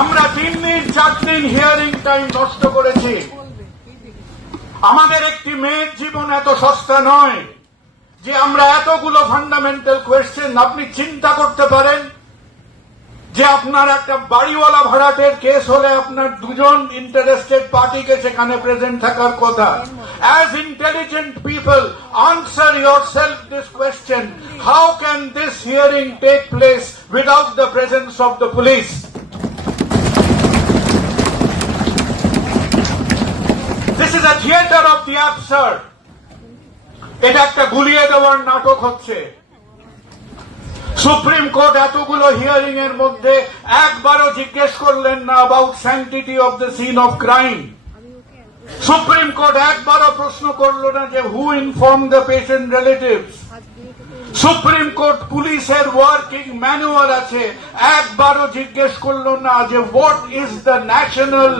আমরা 3 দিন 4 দিন হিয়ারিং টাইম নষ্ট করেছি। আমাদের একটি মেয়ের জীবন এত সস্তা নয় যে আমরা এতগুলো ফান্ডামেন্টাল কোয়েশ্চেন। আপনি চিন্তা করতে পারেন যে আপনার একটা বাড়িওয়ালা ভাড়াটের কেস হলে আপনার দুজন ইন্টারেস্টেড পার্টিকে সেখানে প্রেজেন্ট থাকার কথা। As intelligent people, answer yourself this question: how can this hearing take place without the presence of the police? This is a theater of the absurd. এটা একটা গুলিয়ে দেওয়ার নাটক হচ্ছে। সুপ্রিম কোর্ট এতগুলো হিয়ারিং এর মধ্যে একবারও জিজ্ঞেস করলেন না about sanctity of the scene of crime. Supreme court একবারও প্রশ্ন করলো না যে who inform the patient relatives. Supreme court পুলিশের ওয়ার্কিং ম্যানুয়াল আছে, একবারও জিজ্ঞেস করলো না যে হোয়াট ইজ দ্য ন্যাশনাল